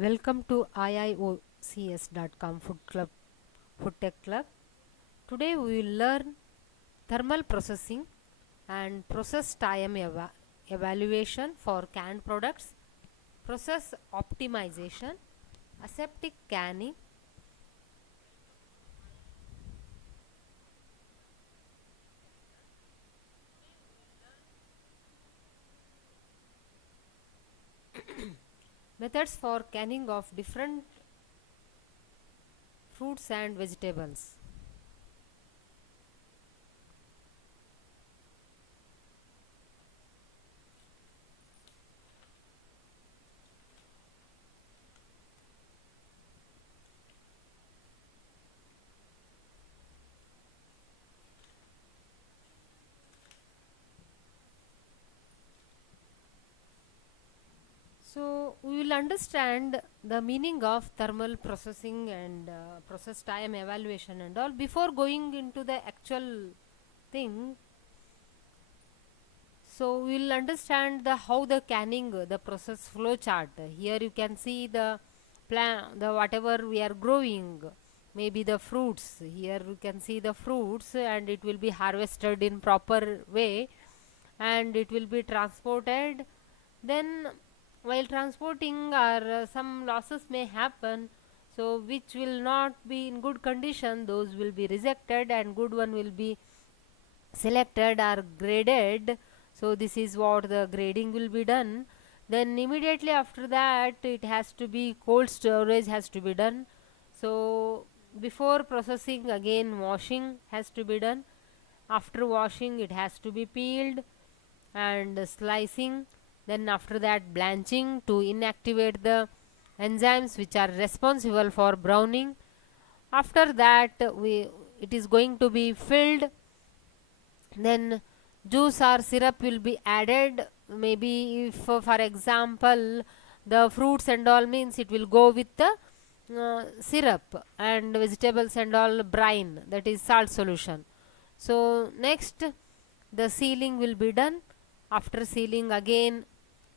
Welcome to iiocs.com Food Tech Club. Today we will learn thermal processing and process time evaluation for canned products, process optimization, aseptic canning. Methods for canning of different fruits and vegetables. So we will understand the meaning of thermal processing and process time evaluation and all. Before going into the actual thing, so we will understand the how the canning, the process flow chart. Here you can see the plant, the whatever we are growing, maybe the fruits. Here you can see the fruits, and it will be harvested in proper way, and it will be transported. Then while transporting, some losses may happen, so which will not be in good condition, those will be rejected and good one will be selected or graded. So this is what the grading will be done. Then immediately after that, it has to be cold storage has to be done. So before processing, again washing has to be done. After washing, it has to be peeled and slicing. Then after that, blanching to inactivate the enzymes which are responsible for browning. After that, it is going to be filled. Then juice or syrup will be added. Maybe if for example the fruits and all, means it will go with the syrup, and vegetables and all brine, that is salt solution. So next, the sealing will be done. After sealing, again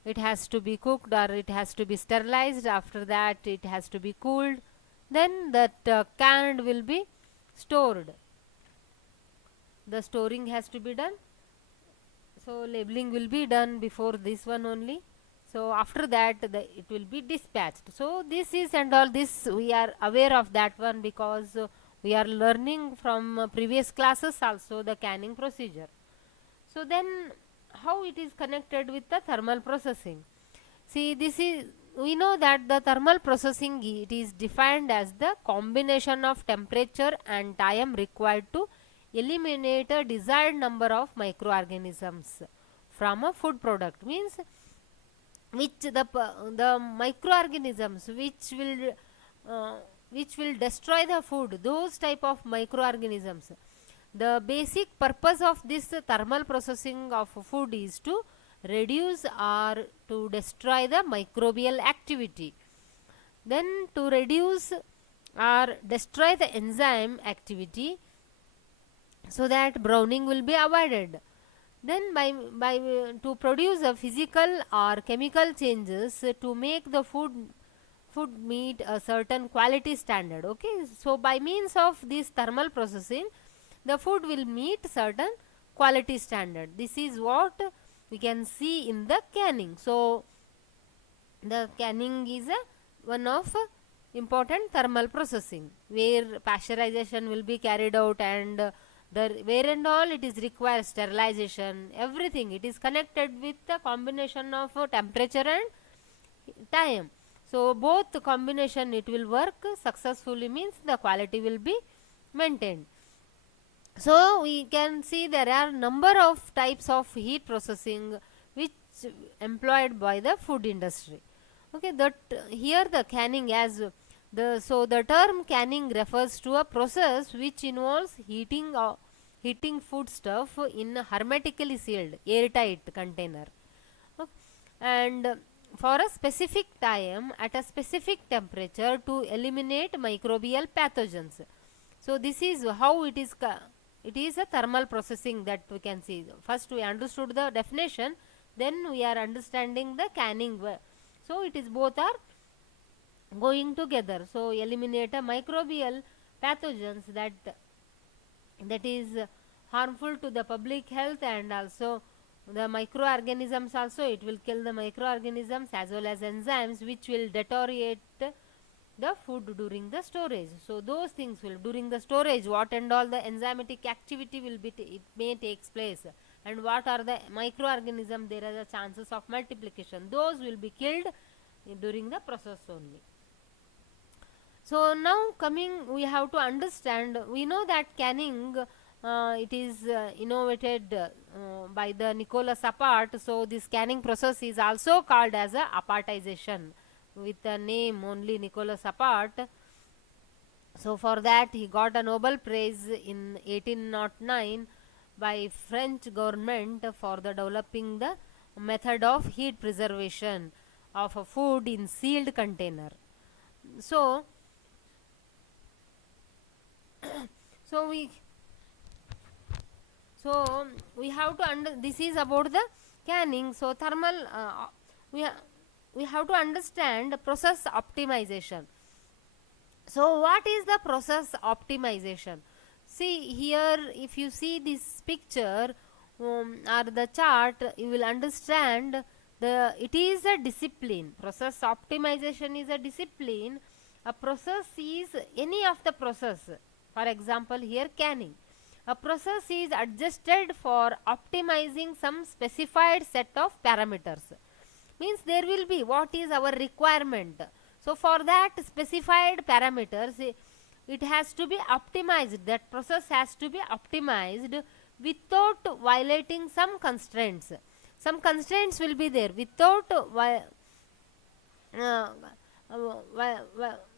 it has to be cooked or it has to be sterilized. After that, it has to be cooled. Then that canned will be stored. The storing has to be done. So labeling will be done before this one only. So after that, it will be dispatched. So this is, and all this we are aware of that one, because we are learning from previous classes also the canning procedure. So then, how it is connected with the thermal processing? See, this is, we know that the thermal processing, it is defined as the combination of temperature and time required to eliminate a desired number of microorganisms from a food product. Means which the microorganisms which will destroy the food, those type of microorganisms. The basic purpose of this thermal processing of food is to reduce or to destroy the microbial activity. Then to reduce or destroy the enzyme activity, so that browning will be avoided. Then by to produce a physical or chemical changes to make the food meet a certain quality standard. Okay, so by means of this thermal processing, the food will meet certain quality standard. This is what we can see in the canning. So the canning is one of important thermal processing, where pasteurization will be carried out, and where and all it is required sterilization, everything it is connected with the combination of temperature and time. So both the combination it will work successfully, means the quality will be maintained. So we can see there are number of types of heat processing which employed by the food industry. Okay, that here the canning, as the term canning refers to a process which involves heating food stuff in a hermetically sealed airtight container. Okay. And for a specific time at a specific temperature to eliminate microbial pathogens. So this is how it is. It is a thermal processing that we can see. First we understood the definition, then we are understanding the canning. So it is both are going together. So eliminate a microbial pathogens that is harmful to the public health, and also the microorganisms also, it will kill the microorganisms as well as enzymes which will deteriorate the food during the storage. So those things will, during the storage, what and all the enzymatic activity will be it may takes place, and what are the microorganisms, there are the chances of multiplication, those will be killed during the process only. So now coming, we have to understand, we know that canning, it is innovated by the Nicholas Appert. So this canning process is also called as a apartization, with the name only Nicholas Appert. So for that he got a Nobel Prize in 1809 by French government for the developing the method of heat preservation of a food in sealed container. So so we so we have to this is about the canning. So thermal, we we have to understand process optimization. So what is the process optimization? See here, if you see this picture or the chart, you will understand the it is a discipline. Process optimization is a discipline. A process is any of the process. For example, here canning. A process is adjusted for optimizing some specified set of parameters. Means there will be what is our requirement. So for that specified parameters, it has to be optimized. That process has to be optimized without violating some constraints. Some constraints will be there. Uh,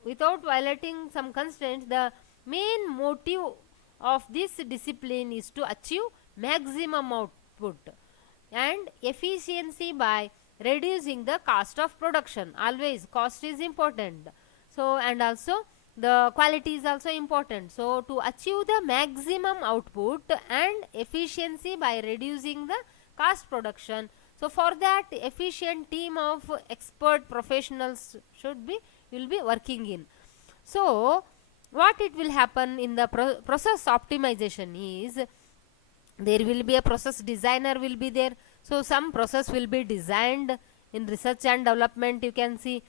without violating some constraints, the main motive of this discipline is to achieve maximum output and efficiency by reducing the cost of production. Always cost is important. So and also the quality is also important. So to achieve the maximum output and efficiency by reducing the cost production, so for that efficient team of expert professionals will be working in. So what it will happen in the process optimization is, there will be a process designer will be there. So some process will be designed in research and development, you can see.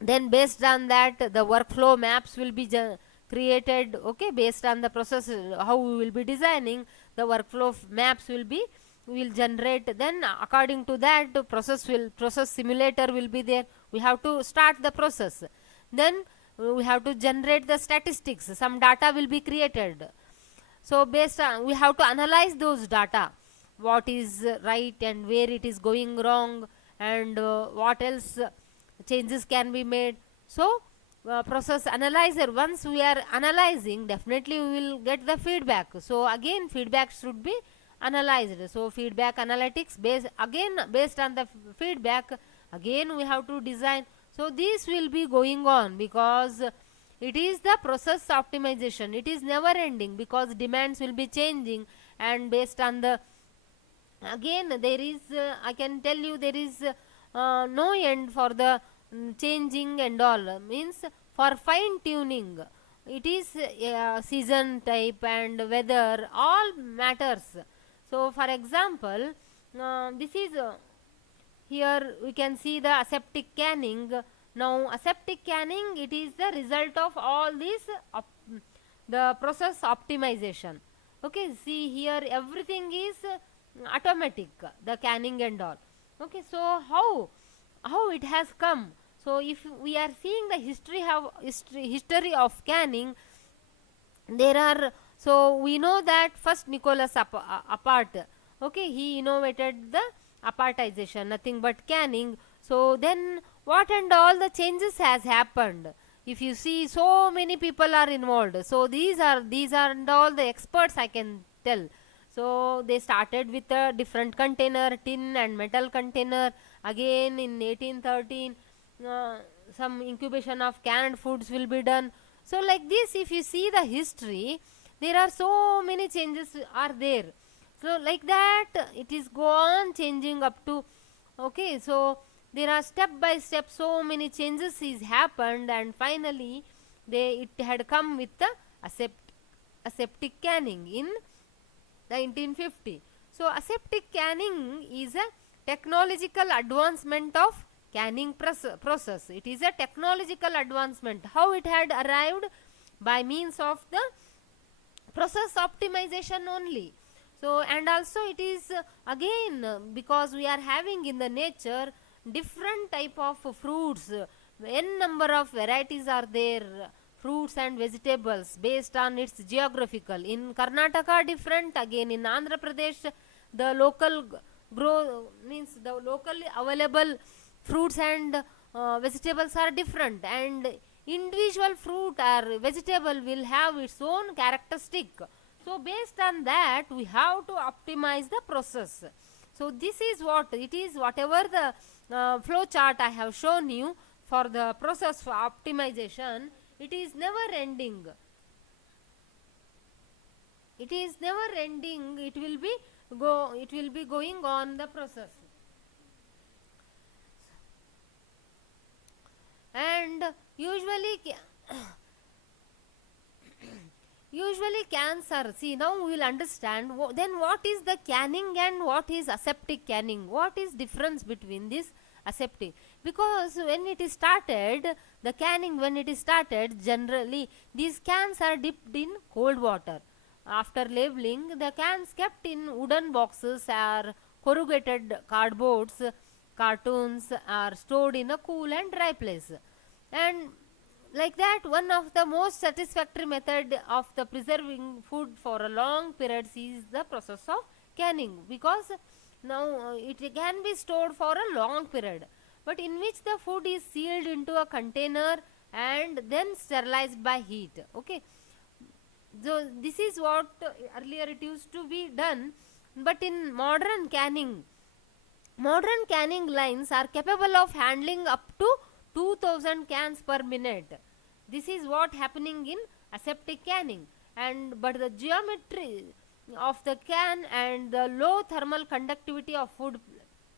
Then based on that, the workflow maps will be created. Okay, based on the process, how we will be designing, the workflow maps will generate. Then according to that, process simulator will be there. We have to start the process. Then we have to generate the statistics. Some data will be created. So based on, we have to analyze those data, what is right and where it is going wrong, and what else changes can be made. So process analyzer, once we are analyzing, definitely we will get the feedback. So again feedback should be analyzed. So feedback analytics, based on the feedback, again we have to design. So this will be going on, because it is the process optimization. It is never ending, because demands will be changing, and based on the, again there is I can tell you, there is no end for the changing and all. Means for fine tuning, it is season type and weather, all matters. So for example, this is here we can see the aseptic canning. Now aseptic canning, it is the result of all this the process optimization. Okay, see here everything is automatic, the canning and all. Okay, so how it has come? So if we are seeing the history of canning, there are, so we know that first Nicholas Appert, okay, he innovated the apartization, nothing but canning. So then what and all the changes has happened? If you see, so many people are involved. So these are and all the experts, I can tell. So they started with a different container, tin and metal container. Again in 1813, some incubation of canned foods will be done. So like this, if you see the history, there are so many changes are there. So like that, it is go on changing up to, okay, so there are step by step so many changes is happened, and finally it had come with the aseptic canning in 1950. So aseptic canning is a technological advancement of canning process. It is a technological advancement. How it had arrived? By means of the process optimization only. So and also it is again because we are having in the nature different type of fruits, n number of varieties are there, fruits and vegetables based on its geographical. In Karnataka different, again in Andhra Pradesh the local grow means the locally available fruits and vegetables are different, and individual fruit or vegetable will have its own characteristic. So based on that we have to optimize the process. So this is what it is, whatever the flow chart I have shown you for the process for optimization, it is never ending. It is never ending. It will be going on the process. And usually cancer, see now we will understand then what is the canning and what is aseptic canning, what is difference between this aseptic. Because when it is started, the canning when it is started, generally these cans are dipped in cold water. After labeling, the cans kept in wooden boxes or corrugated cardboards, cartoons are stored in a cool and dry place. And like that, one of the most satisfactory method of the preserving food for a long periods is the process of canning, because now it can be stored for a long period, but in which the food is sealed into a container and then sterilized by heat. Okay, so this is what earlier it used to be done, but in modern canning lines are capable of handling up to 2000 cans per minute. This is what happening in aseptic canning. And but the geometry of the can and the low thermal conductivity of food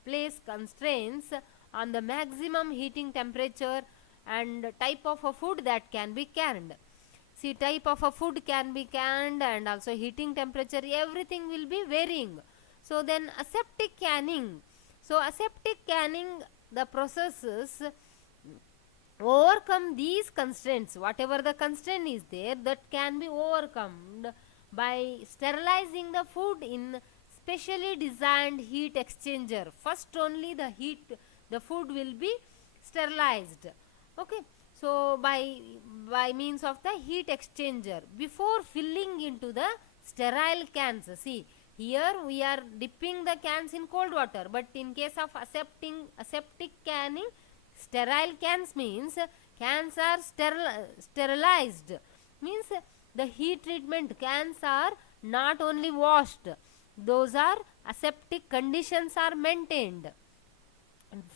place constraints on the maximum heating temperature and type of a food that can be canned. See, type of a food can be canned, and also heating temperature, everything will be varying. So then aseptic canning, the processes overcome these constraints. Whatever the constraint is there, that can be overcome by sterilizing the food in specially designed heat exchanger. First only the food will be sterilized. Okay, so by means of the heat exchanger before filling into the sterile cans. See, here we are dipping the cans in cold water, but in case of aseptic canning, sterile cans means cans are sterilized, means the heat treatment cans are not only washed, those are aseptic conditions are maintained,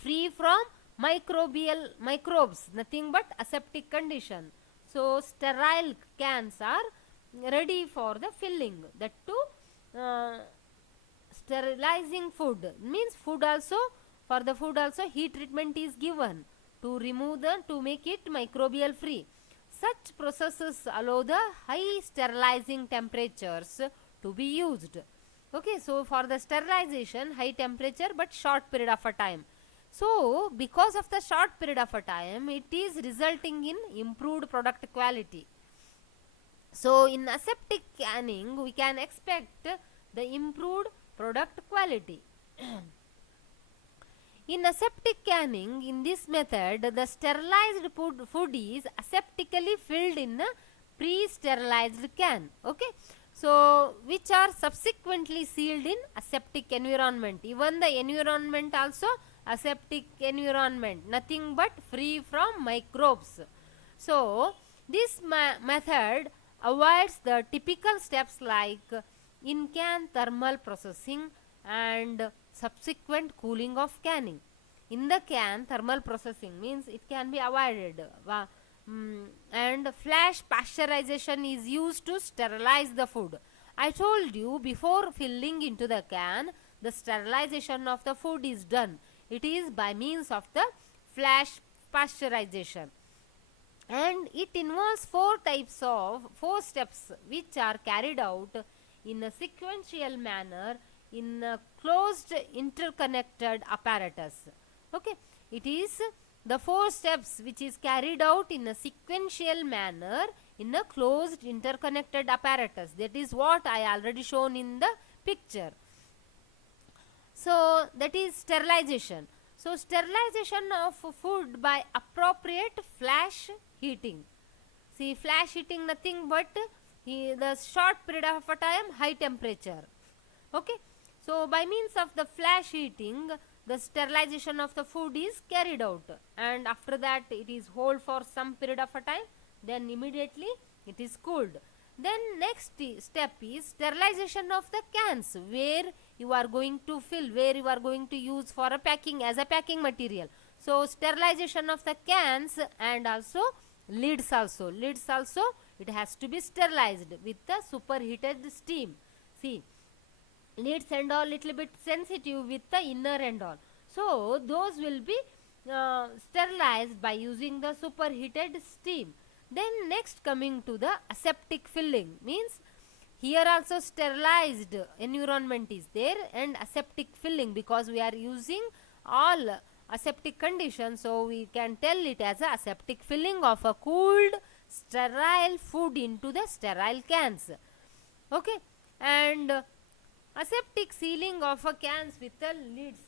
free from microbes, nothing but aseptic condition. So sterile cans are ready for the filling. That too, sterilizing food means food also, for the food also heat treatment is given to remove to make it microbial free. Such processes allow the high sterilizing temperatures to be used. Okay, so for the sterilization, high temperature but short period of a time. So because of the short period of a time, it is resulting in improved product quality. So in aseptic canning, we can expect the improved product quality. In aseptic canning, in this method, the sterilized food is aseptically filled in a pre-sterilized can. Okay, so which are subsequently sealed in aseptic environment. Even the environment also aseptic environment, nothing but free from microbes. So this method avoids the typical steps like in-can thermal processing and subsequent cooling of canning. In the can, thermal processing means it can be avoided, and flash pasteurization is used to sterilize the food. I told you before filling into the can, the sterilization of the food is done. It is by means of the flash pasteurization, and it involves four steps which are carried out in a sequential manner in a closed interconnected apparatus. Okay, it is the four steps which is carried out in a sequential manner in a closed interconnected apparatus. That is what I already shown in the picture. So that is sterilization. So sterilization of food by appropriate flash heating. See, flash heating nothing but the short period of a time, high temperature. Okay. So by means of the flash heating, the sterilization of the food is carried out, and after that it is hold for some period of a time, then immediately it is cooled. Then next step is sterilization of the cans, where you are going to fill, where you are going to use for a packing, as a packing material. So sterilization of the cans, and also lids also. Lids also, it has to be sterilized with the superheated steam. See, lids and all little bit sensitive with the inner and all. So those will be sterilized by using the superheated steam. Then next coming to the aseptic filling, means here also sterilized environment is there, and aseptic filling, because we are using all aseptic conditions, so we can tell it as a aseptic filling of a cooled sterile food into the sterile cans. Okay, and aseptic sealing of a cans with the lids.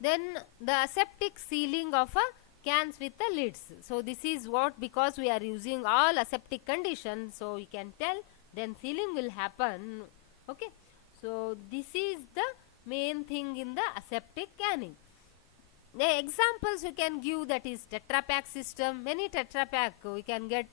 Then the aseptic sealing of a cans with the lids. So this is what, because we are using all aseptic conditions, so we can tell, then sealing will happen. Okay, so this is the main thing in the aseptic canning. The examples we can give, that is Tetra Pak system. Many Tetra Pak we can get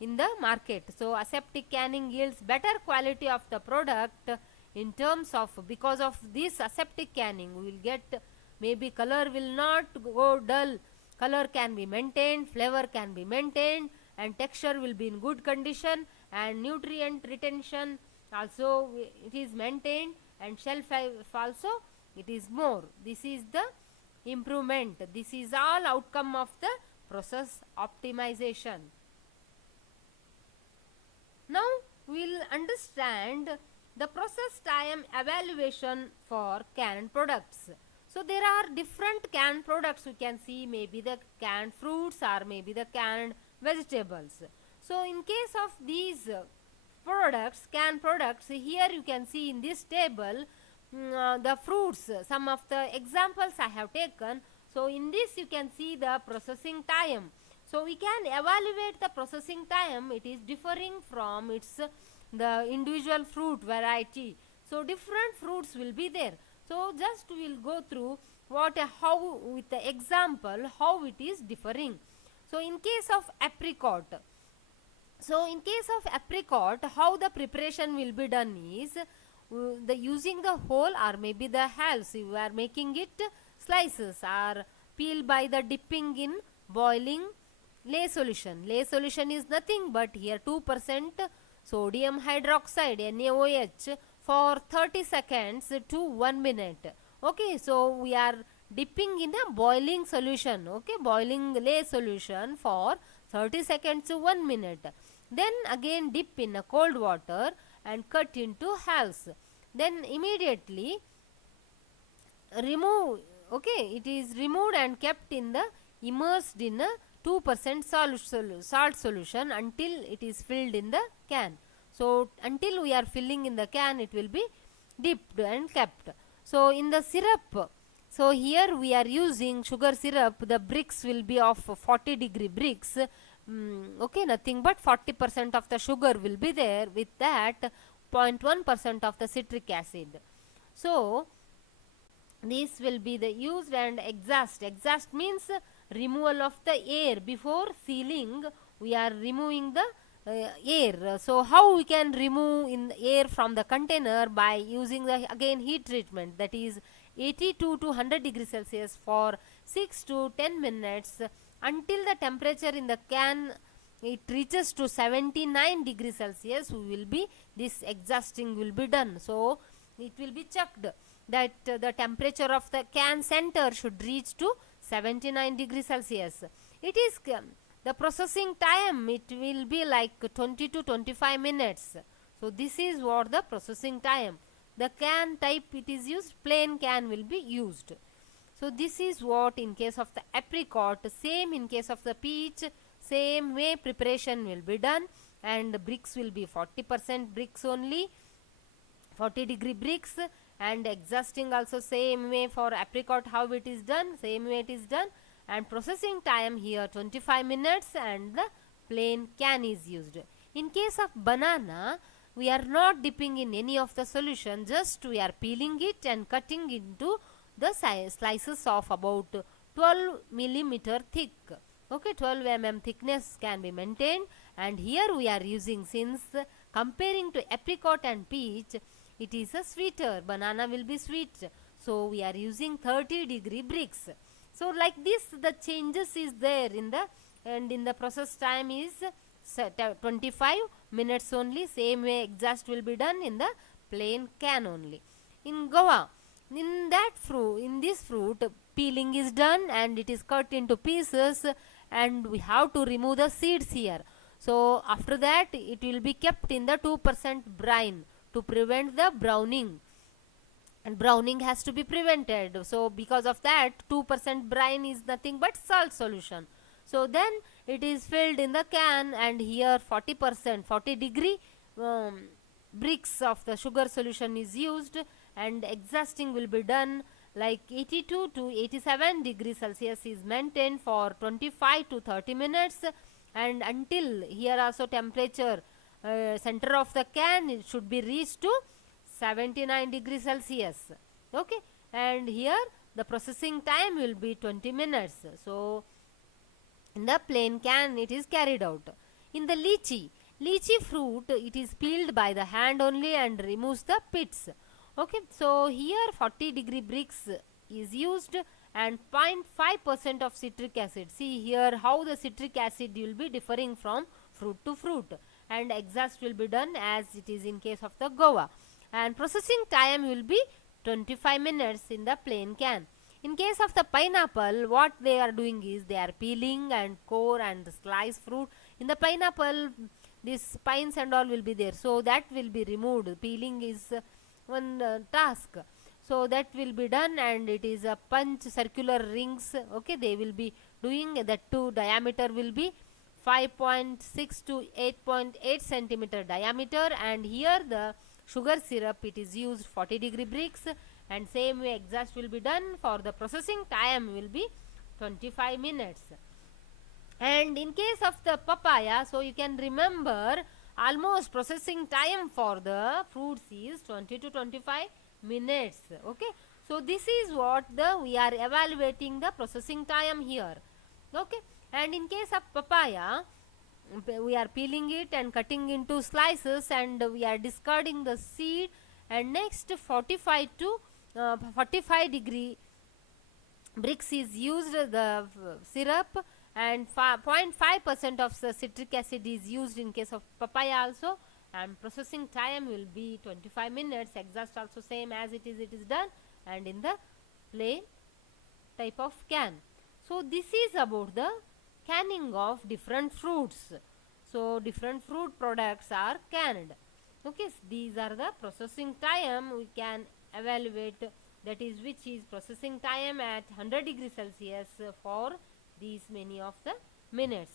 in the market. So aseptic canning yields better quality of the product in terms of, because of this aseptic canning we will get, maybe color will not go dull, color can be maintained, flavor can be maintained, and texture will be in good condition, and nutrient retention also it is maintained, and shelf life also it is more. This is the improvement. This is all outcome of the process optimization. Now we will understand the process time evaluation for canned products. So there are different canned products you can see, maybe the canned fruits or maybe the canned vegetables. So in case of these products, canned products, here you can see in this table the fruits, some of the examples I have taken. So in this you can see the processing time. So we can evaluate the processing time. It is differing from its the individual fruit variety. So different fruits will be there. So just we will go through how with the example how it is differing. So in case of apricot, how the preparation will be done is using the whole or maybe the halves. You are making it slices or peel by the dipping in boiling lay solution. Lay solution is nothing but here 2% sodium hydroxide NaOH for 30 seconds to 1 minute. Okay, so we are dipping in a boiling solution. Okay, boiling lay solution for 30 seconds to 1 minute. Then again dip in a cold water and cut into halves. Then immediately remove. Okay, it is removed and kept in the immersed in a 2% salt solution until it is filled in the can. So until we are filling in the can, it will be dipped and kept. So in the syrup, so here we are using sugar syrup. The bricks will be of 40-degree bricks. Okay, nothing but 40% of the sugar will be there. With that, 0.1% of the citric acid. So this will be the used, and exhaust. Exhaust means removal of the air. Before sealing, we are removing the air. So how we can remove in air from the container? By using the again heat treatment, that is 82 to 100 degrees Celsius for 6 to 10 minutes until the temperature in the can it reaches to 79 degrees Celsius. We will be, this exhausting will be done. So it will be chucked. that the temperature of the can center should reach to 79 degrees Celsius. It is the processing time, it will be like 20 to 25 minutes. So this is what the processing time. The can type it is used, plain can will be used. So this is what in case of the apricot. Same in case of the peach, same way preparation will be done, and bricks will be 40% bricks only, 40-degree bricks, and exhausting also same way. For apricot how it is done, same way it is done, and processing time here 25 minutes, and the plain can is used. In case of banana, we are not dipping in any of the solution, just we are peeling it and cutting into the slices of about 12 millimeter thick. Okay, 12 mm thickness can be maintained, and here we are using, since comparing to apricot and peach, it is a sweeter, banana will be sweet, so we are using 30-degree bricks. So like this the changes is there in the, and in the process time is 25 minutes only. Same way exhaust will be done in the plain can only. In guava, in that fruit, in this fruit, peeling is done and it is cut into pieces, and we have to remove the seeds here. So after that it will be kept in the 2% brine to prevent the browning, and browning has to be prevented. So because of that 2% brine is nothing but salt solution. So then it is filled in the can, and here 40%, 40-degree bricks of the sugar solution is used, and exhausting will be done like 82 to 87 degrees Celsius is maintained for 25 to 30 minutes, and until here also temperature center of the can it should be reached to 79 degrees Celsius. Okay, and here the processing time will be 20 minutes. So in the plain can it is carried out. In the lychee fruit, it is peeled by the hand only and removes the pits. Okay, so here 40-degree bricks is used, and 0.5% of citric acid. See here how the citric acid will be differing from fruit to fruit, and exhaust will be done as it is in case of the guava, and processing time will be 25 minutes in the plain can. In case of the pineapple, what they are doing is they are peeling and core and slice fruit. In the pineapple, these spines and all will be there, so that will be removed. Peeling is one task, so that will be done, and it is a punch circular rings. Okay, they will be doing that too. Diameter will be 5.6 to 8.8 centimeter diameter, and here the sugar syrup it is used 40-degree bricks, and same way exhaust will be done. For the processing time will be 25 minutes. And in case of the papaya, so you can remember almost processing time for the fruits is 20 to 25 minutes. Okay, so this is what the we are evaluating the processing time here. Okay, and in case of papaya, we are peeling it and cutting into slices, and we are discarding the seed, and next 45 to 45-degree bricks is used, the syrup, and 0.5% of the citric acid is used in case of papaya also, and processing time will be 25 minutes. Exhaust also same as it is done, and in the plain type of can. So this is about the canning of different fruits. So different fruit products are canned. Okay, so these are the processing time we can evaluate, that is which is processing time at 100 degrees Celsius for these many of the minutes.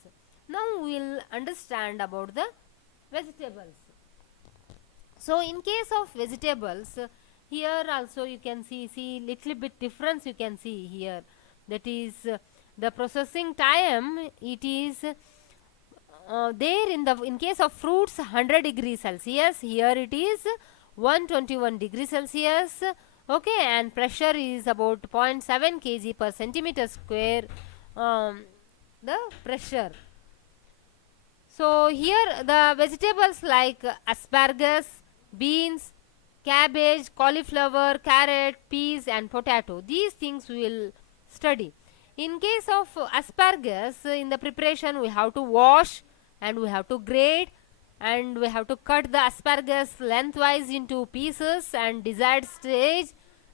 Now we will understand about the vegetables. So in case of vegetables, here also you can see little bit difference you can see here, that is the processing time it is there in case of fruits 100 degrees Celsius, here it is 121 degrees Celsius. Okay, and pressure is about 0.7 kg per centimeter square, the pressure. So here the vegetables like asparagus, beans, cabbage, cauliflower, carrot, peas and potato, these things we will study. In case of asparagus, in the preparation we have to wash and we have to grate, and we have to cut the asparagus lengthwise into pieces and desired stage,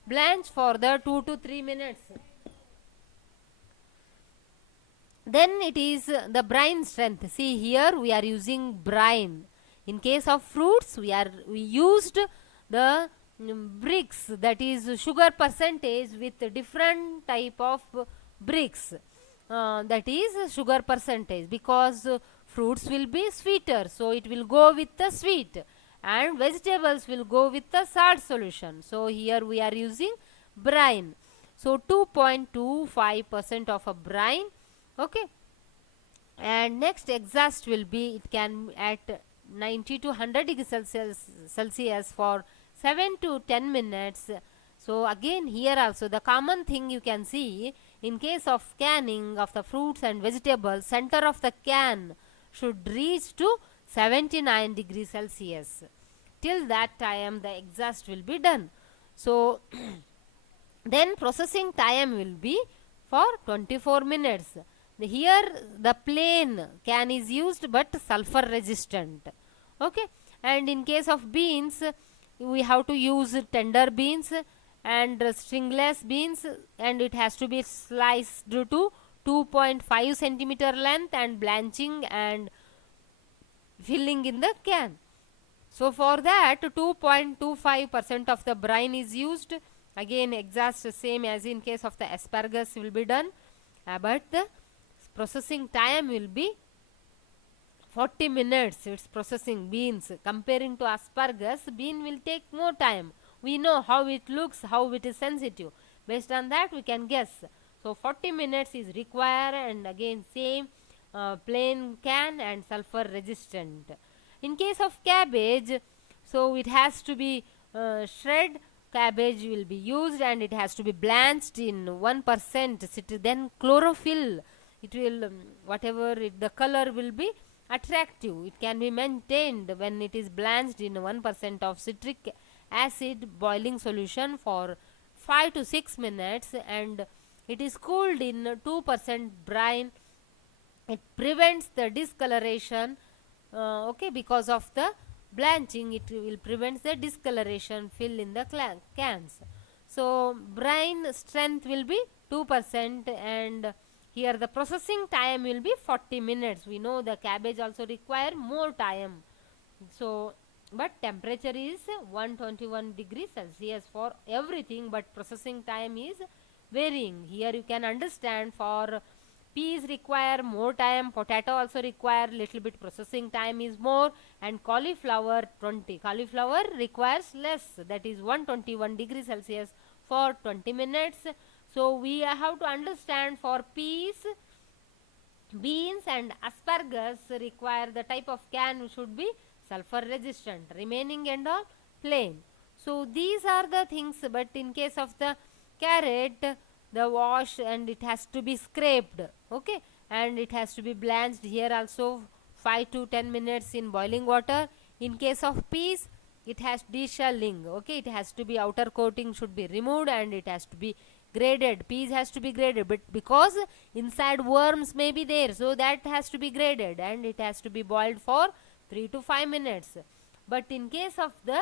blanch for the 2 to 3 minutes. Then it is the brine strength. See, here we are using brine. In case of fruits, we used the bricks, that is sugar percentage with different type of bricks, that is sugar percentage, because fruits will be sweeter, so it will go with the sweet, and vegetables will go with the salt solution. So here we are using brine. So 2.25% of a brine. Okay, and next exhaust will be, it can at 90 to 100 degrees Celsius for 7 to 10 minutes. So again, here also the common thing you can see, in case of canning of the fruits and vegetables, center of the can should reach to 79 degrees Celsius. Till that time the exhaust will be done. So then processing time will be for 24 minutes. Here the plain can is used, but sulfur resistant. Okay, and in case of beans, we have to use tender beans and stringless beans, and it has to be sliced to 2.5 centimeter length and blanching and filling in the can. So for that 2.25% of the brine is used. Again, exhaust same as in case of the asparagus will be done, but the processing time will be 40 minutes. It's processing beans. Comparing to asparagus, bean will take more time. We know how it looks, how it is sensitive. Based on that we can guess. So 40 minutes is required, and again same plain can and sulfur resistant. In case of cabbage, so it has to be shred cabbage will be used, and it has to be blanched in 1%. Then chlorophyll, it will whatever the color will be attractive, it can be maintained when it is blanched in 1% of citric acid boiling solution for 5 to 6 minutes, and it is cooled in 2% brine. It prevents the discoloration. Okay, because of the blanching, it will prevent the discoloration fill in the cans. So brine strength will be 2%, and here the processing time will be 40 minutes. We know the cabbage also require more time. So but temperature is 121 degrees Celsius for everything, but processing time is varying. Here you can understand, for peas require more time, potato also require little bit processing time is more, and cauliflower requires less, that is 121 degrees Celsius for 20 minutes. So we have to understand, for peas, beans and asparagus require the type of can should be sulfur resistant, remaining and all plain. So these are the things. But in case of the carrot, the wash and it has to be scraped. Okay, and it has to be blanched, here also 5 to 10 minutes in boiling water. In case of peas, it has deshelling. Okay, it has to be, outer coating should be removed, and it has to be graded. Peas has to be graded, but because inside worms may be there, so that has to be graded, and it has to be boiled for 3 to 5 minutes. But in case of the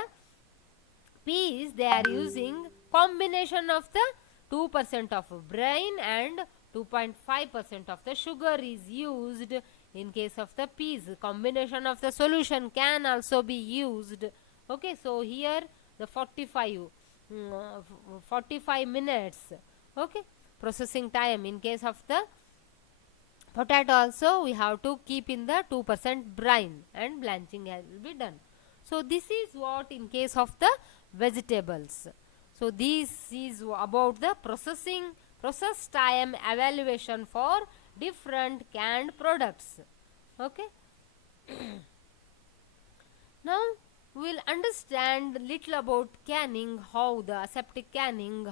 peas, they are using combination of the 2% of brine and 2.5% of the sugar is used. In case of the peas, combination of the solution can also be used. Okay, so here the 45 minutes. Okay, processing time. In case of the potato also, we have to keep in the 2% brine, and blanching will be done. So this is what in case of the vegetables. So this is about the process time evaluation for different canned products. Okay. Now we will understand little about canning, how the aseptic canning.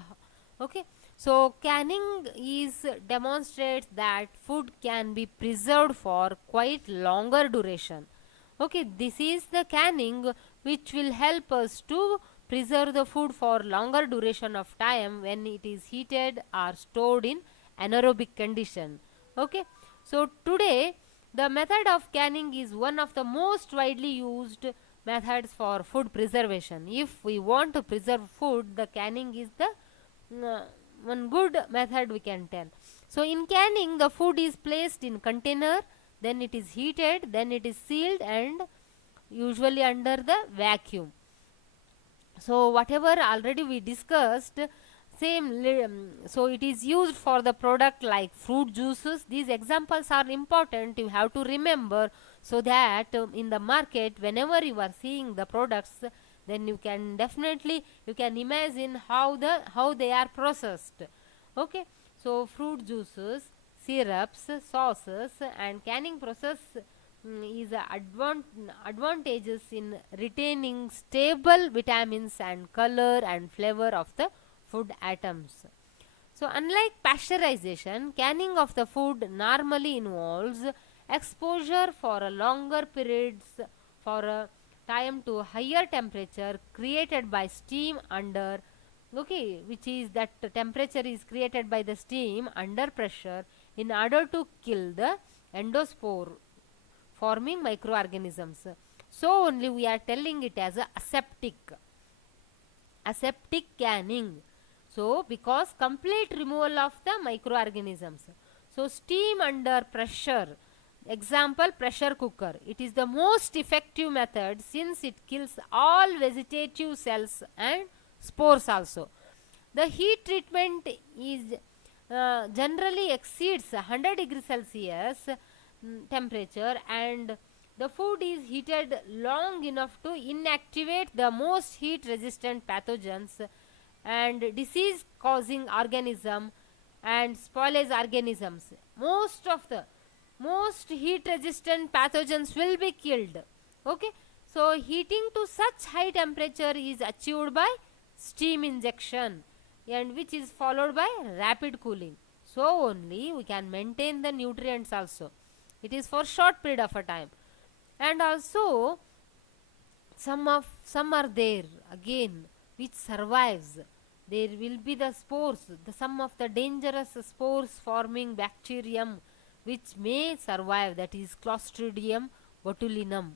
Okay, so canning is demonstrates that food can be preserved for quite longer duration. Okay, this is the canning which will help us to preserve the food for longer duration of time when it is heated or stored in anaerobic condition. Okay, so today the method of canning is one of the most widely used methods for food preservation. If we want to preserve food, the canning is the uh, one good method we can tell. So in canning, the food is placed in container, then it is heated, then it is sealed, and usually under the vacuum. So whatever already we discussed, so it is used for the product like fruit juices. These examples are important, you have to remember, so that in the market whenever you are seeing the products, then you can definitely you can imagine how they are processed. Okay, so fruit juices, syrups, sauces, and canning process is advantages in retaining stable vitamins and color and flavor of the food items. So unlike pasteurization, canning of the food normally involves exposure for a longer periods for a time to higher temperature created by steam under, okay, which is that temperature is created by the steam under pressure in order to kill the endospore forming microorganisms. So only we are telling it as a aseptic canning. So because complete removal of the microorganisms. So steam under pressure, example pressure cooker, it is the most effective method since it kills all vegetative cells and spores also. The heat treatment is generally exceeds 100 degrees Celsius temperature, and the food is heated long enough to inactivate the most heat resistant pathogens and disease causing organism and spoilage organisms. Most heat resistant pathogens will be killed. Okay, so heating to such high temperature is achieved by steam injection, and which is followed by rapid cooling. So only we can maintain the nutrients also. It is for short period of a time, and also some are there again which survives. There will be the spores, some of the dangerous spores forming bacterium which may survive, that is Clostridium botulinum.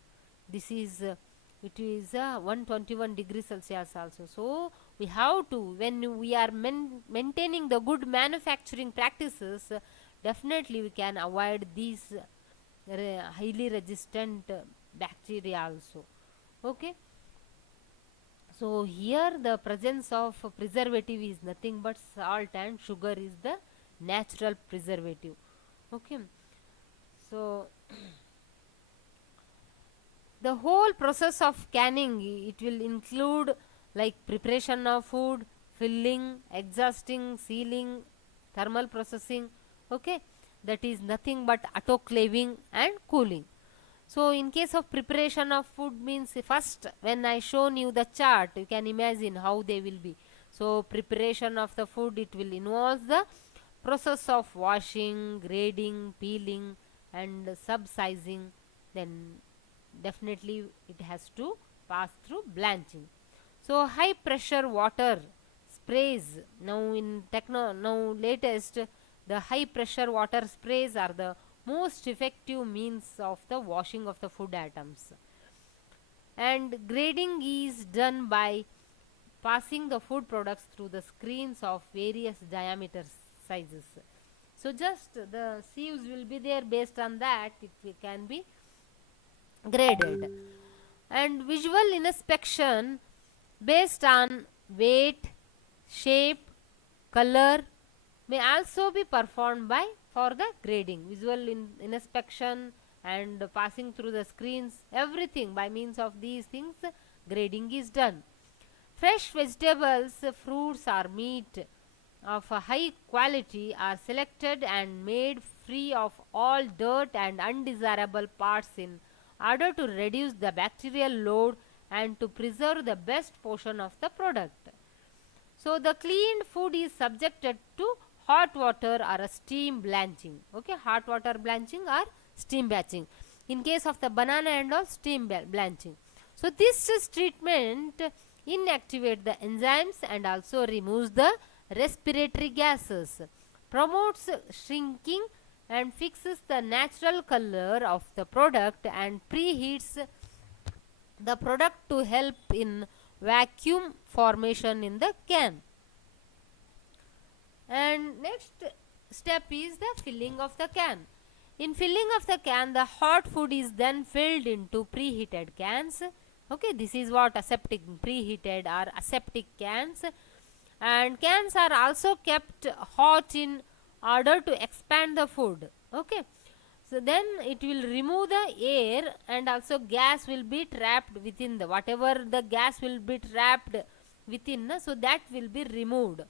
This is it is 121 degrees Celsius also. So we have to, when we are maintaining the good manufacturing practices, definitely we can avoid these highly resistant bacteria also. Okay, so here the presence of preservative is nothing but salt and sugar is the natural preservative. Okay, so the whole process of canning, it will include like preparation of food, filling, exhausting, sealing, thermal processing. Okay, that is nothing but autoclaving and cooling. So in case of preparation of food means, first when I shown you the chart, you can imagine how they will be. So preparation of the food, it will involve the process of washing, grading, peeling and subsizing. Then definitely it has to pass through blanching. So high pressure water sprays, now latest, the high pressure water sprays are the most effective means of the washing of the food items. And grading is done by passing the food products through the screens of various diameter sizes. So just the sieves will be there, based on that it can be graded. And visual inspection based on weight, shape, color may also be performed by for the grading. Visual inspection and passing through the screens, everything by means of these things grading is done. Fresh vegetables, fruits or meat of a high quality are selected and made free of all dirt and undesirable parts in order to reduce the bacterial load and to preserve the best portion of the product. So the cleaned food is subjected to hot water or a steam blanching. Okay, hot water blanching or steam blanching. In case of the banana and all, steam blanching. So this treatment inactivates the enzymes and also removes the respiratory gases, promotes shrinking and fixes the natural color of the product, and preheats the product to help in vacuum formation in the can. And next step is the filling of the can. In filling of the can, the hot food is then filled into preheated cans. Okay, this is what aseptic, preheated or aseptic cans. And cans are also kept hot in order to expand the food. Okay, so then it will remove the air, and also gas will be trapped within the, whatever the gas will be trapped within, so that will be removed.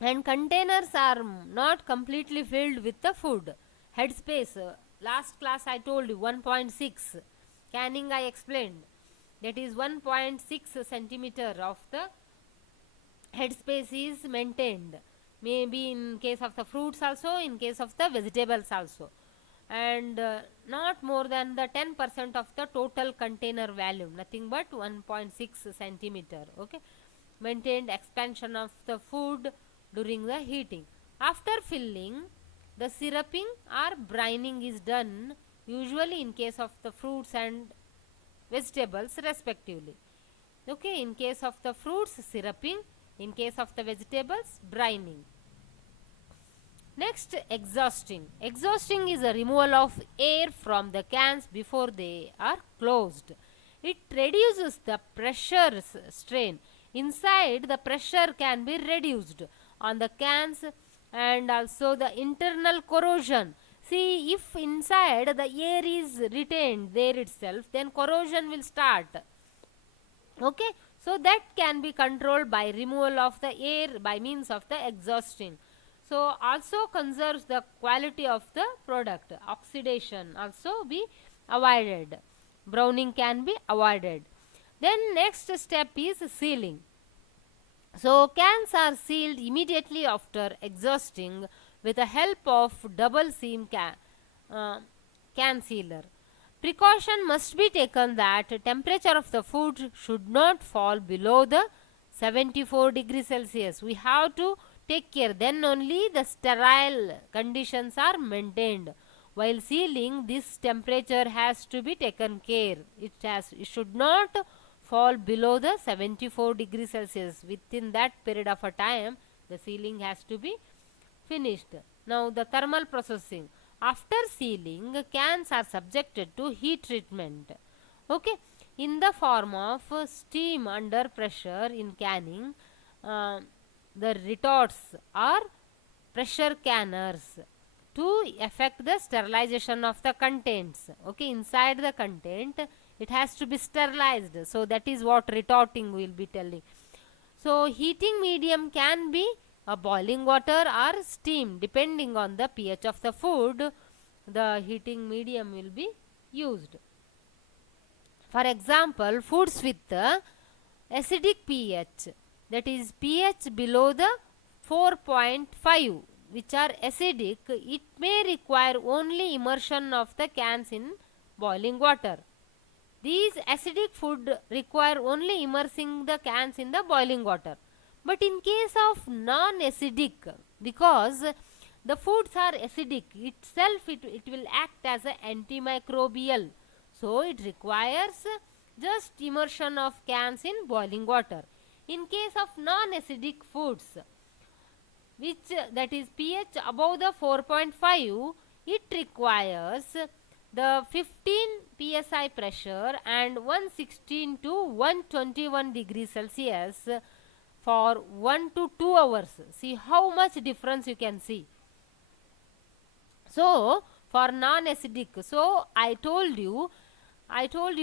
And containers are not completely filled with the food. Headspace, last class I told you 1.6. Canning I explained, that is 1.6 centimeter of the headspace is maintained, maybe in case of the fruits also, in case of the vegetables also. And not more than the 10% of the total container volume, nothing but 1.6 centimeter. Okay, maintained expansion of the food during the heating. After filling, the syruping or brining is done, usually in case of the fruits and vegetables respectively. Okay, in case of the fruits, syruping; in case of the vegetables, brining. Next, exhausting. Exhausting is a removal of air from the cans before they are closed. It reduces the pressure strain. Inside, the pressure can be reduced on the cans, and also the internal corrosion. See, if inside the air is retained there itself, then corrosion will start. Okay, so that can be controlled by removal of the air by means of the exhausting. So also conserves the quality of the product. Oxidation also be avoided, browning can be avoided. Then next step is sealing. So cans are sealed immediately after exhausting with the help of double seam can sealer. Precaution must be taken that temperature of the food should not fall below the 74 degrees Celsius. We have to take care, then only the sterile conditions are maintained. While sealing, this temperature has to be taken care. It should not fall below the 74 degrees Celsius. Within that period of a time, the sealing has to be finished. Now the thermal processing. After sealing, cans are subjected to heat treatment. Okay, in the form of steam under pressure. In canning, the retorts or pressure canners to effect the sterilization of the contents. Okay, inside the content it has to be sterilized, so that is what retorting will be telling. So heating medium can be a boiling water or steam, depending on the pH of the food. The heating medium will be used. For example, foods with acidic pH, that is pH below the 4.5, which are acidic, it may require only immersion of the cans in boiling water. These acidic food require only immersing the cans in the boiling water. But in case of non-acidic, because the foods are acidic itself, it will act as an antimicrobial. So it requires just immersion of cans in boiling water. In case of non-acidic foods, which that is pH above the 4.5, it requires the 15 psi pressure and 116 to 121 degrees Celsius for 1 to 2 hours. See how much difference you can see. So for non-acidic, so I told you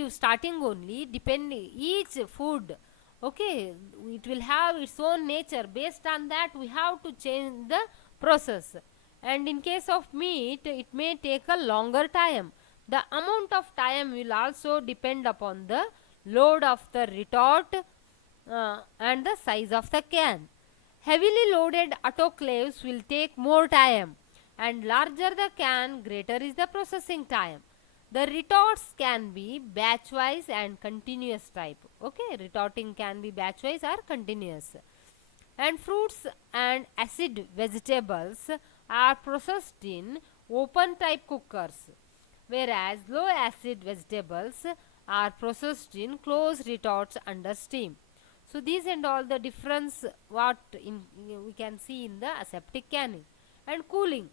starting only, depending each food, okay, it will have its own nature. Based on that, we have to change the process. And in case of meat, it may take a longer time. The amount of time will also depend upon the load of the retort and the size of the can. Heavily loaded autoclaves will take more time, and larger the can, greater is the processing time. The retorts can be batch wise and continuous type. Okay, retorting can be batch wise or continuous. And fruits and acid vegetables are processed in open type cookers, whereas low acid vegetables are processed in closed retorts under steam. So these and all the difference what we can see in the aseptic canning. And cooling.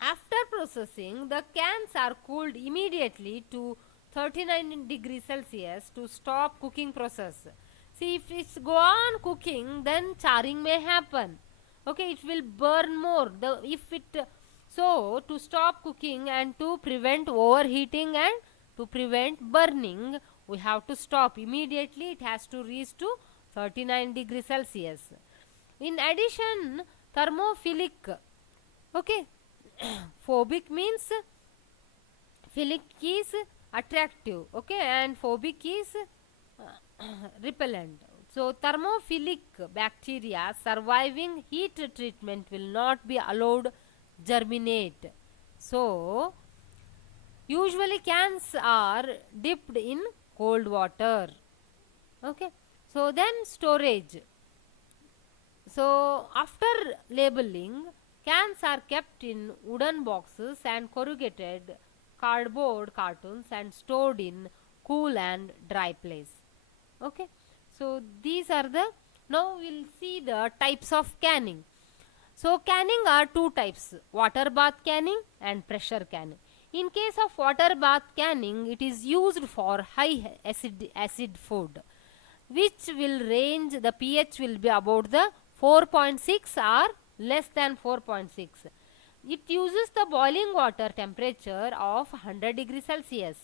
After processing, the cans are cooled immediately to 39 degrees Celsius to stop cooking process. See, if it's go on cooking, then charring may happen. Okay, it will burn more. So to stop cooking and to prevent overheating and to prevent burning, we have to stop immediately. It has to reach to 39 degrees Celsius. In addition, thermophilic. Okay, phobic means philic is attractive, okay, and phobic is repellent. So thermophilic bacteria surviving heat treatment will not be allowed germinate. So usually cans are dipped in cold water. Okay, so then storage. So after labeling, cans are kept in wooden boxes and corrugated cardboard cartons and stored in cool and dry place. Okay, so these are the, now we'll see the types of canning. So canning are two types, water bath canning and pressure canning. In case of water bath canning, it is used for high acid food, which will range, the pH will be about the 4.6 or less than 4.6. It uses the boiling water temperature of 100 degrees Celsius.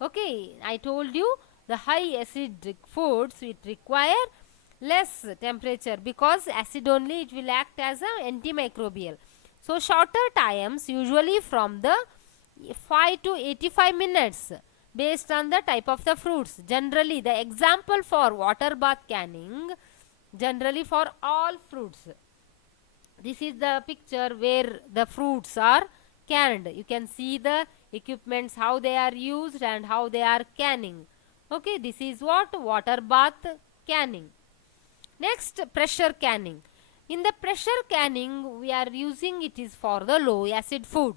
Okay, I told you the high acidic foods it require less temperature, because acid only it will act as an antimicrobial. So shorter times, usually from the 5 to 85 minutes, based on the type of the fruits. Generally the example for water bath canning, generally for all fruits. This is the picture where the fruits are canned. You can see the equipments, how they are used and how they are canning. Okay, this is what water bath canning. Next, pressure canning. In the pressure canning, we are using it is for the low acid food.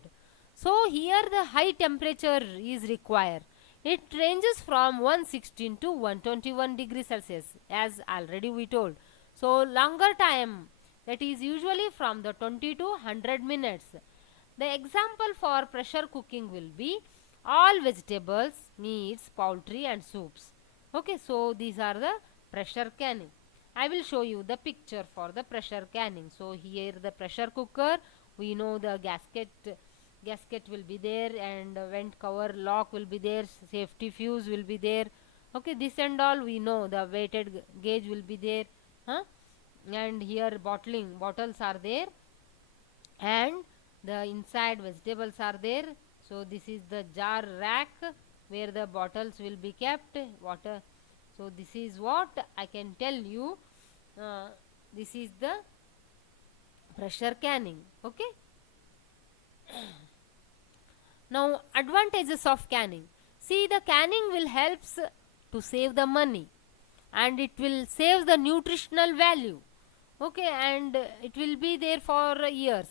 So here the high temperature is required. It ranges from 116 to 121 degrees Celsius, as already we told. So longer time, that is usually from the 20 to 100 minutes. The example for pressure cooking will be all vegetables, meats, poultry and soups. Okay, so these are the pressure canning. I will show you the picture for the pressure canning. So here the pressure cooker, we know the gasket will be there, and vent cover lock will be there, safety fuse will be there. Okay, this and all we know, the weighted gauge will be there, huh? And here bottles are there, and the inside vegetables are there. So this is the jar rack where the bottles will be kept, water. So this is what I can tell you. This is the pressure canning. Okay, now advantages of canning. See, the canning will helps to save the money, and it will save the nutritional value. Okay, and it will be there for years,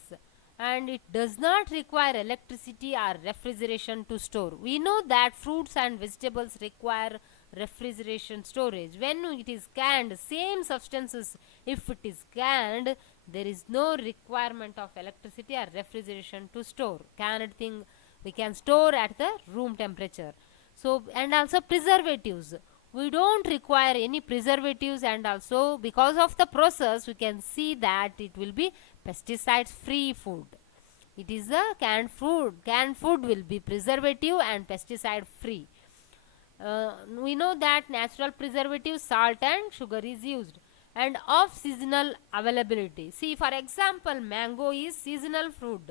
and it does not require electricity or refrigeration to store. We know that fruits and vegetables require refrigeration storage. When it is canned, same substances, if it is canned, there is no requirement of electricity or refrigeration to store. Canned thing we can store at the room temperature. So, and also preservatives, we don't require any preservatives, and also because of the process we can see that it will be pesticides free food. It is a canned food will be preservative and pesticide free. We know that natural preservatives, salt and sugar is used, and of seasonal availability. See, for example, mango is seasonal fruit.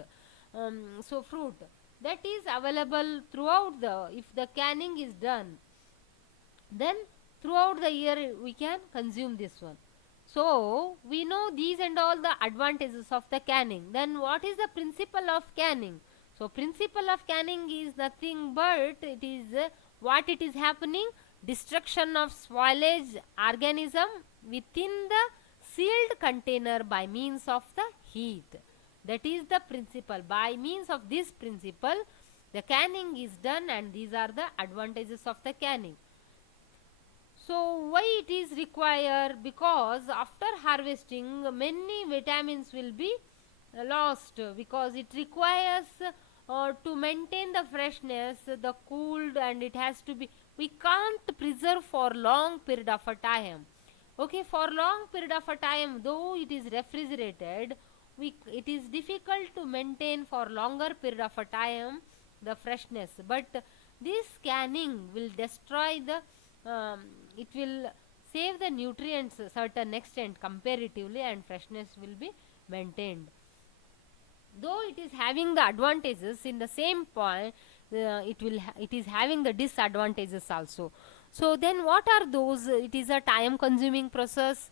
So fruit that is available throughout the, if the canning is done, then throughout the year we can consume this one. So we know these and all the advantages of the canning. Then what is the principle of canning? So principle of canning is nothing but it is what it is happening, destruction of spoilage organism within the sealed container by means of the heat. That is the principle. By means of this principle, The canning is done, and these are the advantages of the canning. So why it is required? Because after harvesting many vitamins will be lost, because it requires to maintain the freshness, the cooled, and it has to be, we can't preserve for long period of a time. Okay, for long period of a time, though it is refrigerated, it is difficult to maintain for longer period of a time the freshness. But this canning will destroy the, um, it will save the nutrients a certain extent comparatively, and freshness will be maintained. Though it is having the advantages, in the same point it is having the disadvantages also. So then what are those? It is a time consuming process,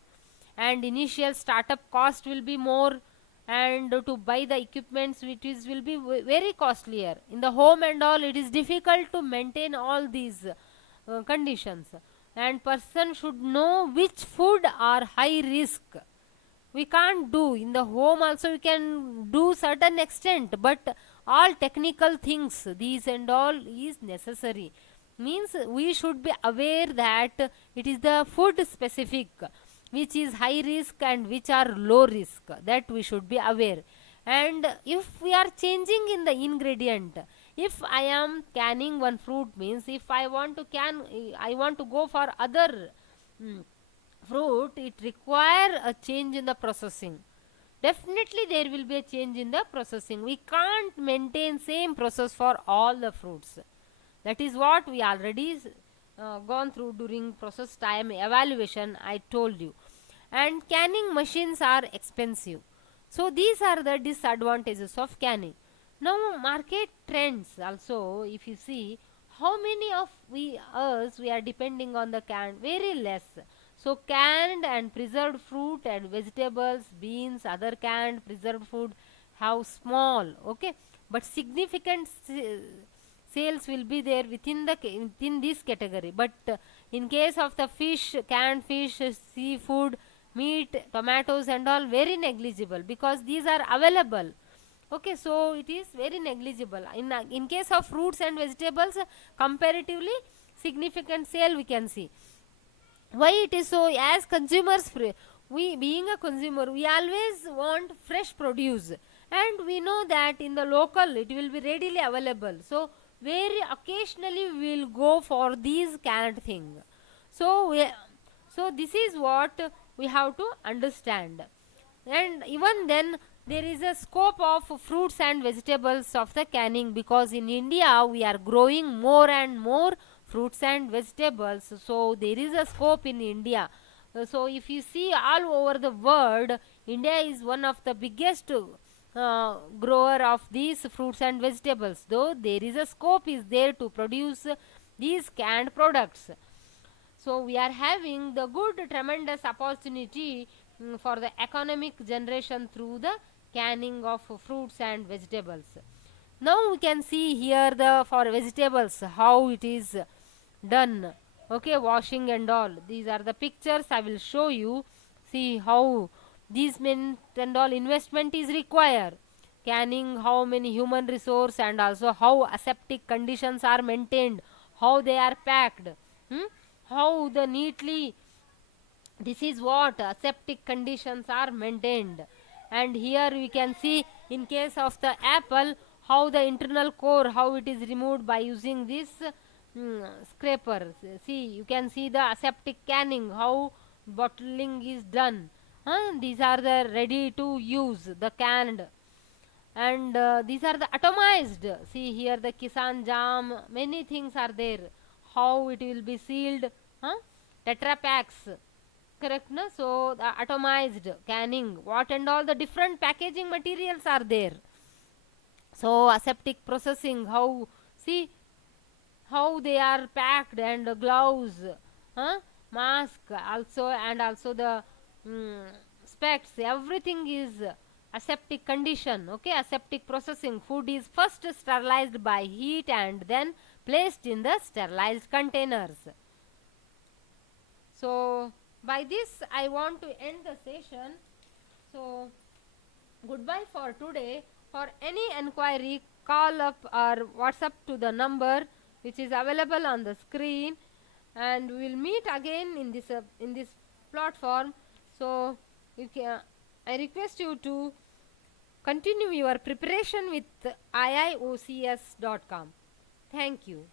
and initial startup cost will be more, and to buy the equipments which is will be very costlier in the home and all. It is difficult to maintain all these conditions, and person should know which food are high risk. We can't do in the home also, we can do certain extent, but all technical things, these and all is necessary. Means we should be aware that it is the food specific which is high risk and which are low risk, that we should be aware. And if we are changing in the ingredient, if I am canning one fruit, means if I want to can, I want to go for other fruit, it require a change in the processing. Definitely there will be a change in the processing. We can't maintain same process for all the fruits. That is what we already gone through during process time evaluation, I told you. And canning machines are expensive, so these are the disadvantages of canning. Now market trends also, if you see, how many of we are depending on the can? Very less. So canned and preserved fruit and vegetables, beans, other canned preserved food have small, okay, but significant sales will be there within this category. But in case of the fish, canned fish, seafood, meat, tomatoes and all, very negligible, because these are available. Okay, so it is very negligible. In case of fruits and vegetables, comparatively significant sale we can see. Why it is so? As consumers, we being a consumer, we always want fresh produce, and we know that in the local it will be readily available. So very occasionally we will go for these canned thing. So so this is what we have to understand. And even then, there is a scope of fruits and vegetables of the canning, because in India we are growing more and more fruits and vegetables, so there is a scope in India. So if you see all over the world, India is one of the biggest grower of these fruits and vegetables, though there is a scope is there to produce these canned products. So we are having the good tremendous opportunity for the economic generation through the canning of fruits and vegetables. Now we can see here the for vegetables how it is done. Okay, washing and all, these are the pictures I will show you. See how these men and all investment is required. Canning, how many human resource, and also how aseptic conditions are maintained, how they are packed, how the neatly, this is what aseptic conditions are maintained. And here we can see in case of the apple, how the internal core, how it is removed by using this scraper. See, you can see the aseptic canning, how bottling is done. These are the ready to use, the canned. And these are the atomized. See here the kisan jam, many things are there, how it will be sealed, tetra packs, correct na? So the atomized canning, what and all the different packaging materials are there. So aseptic processing, how, see how they are packed, and gloves, mask also, and also the specs, everything is aseptic condition. Okay, aseptic processing, food is first sterilized by heat and then placed in the sterilized containers. So by this I want to end the session. So goodbye for today. For any enquiry, call up or WhatsApp to the number which is available on the screen, and we will meet again in this platform. So you can, I request you to continue your preparation with iiocs.com. Thank you.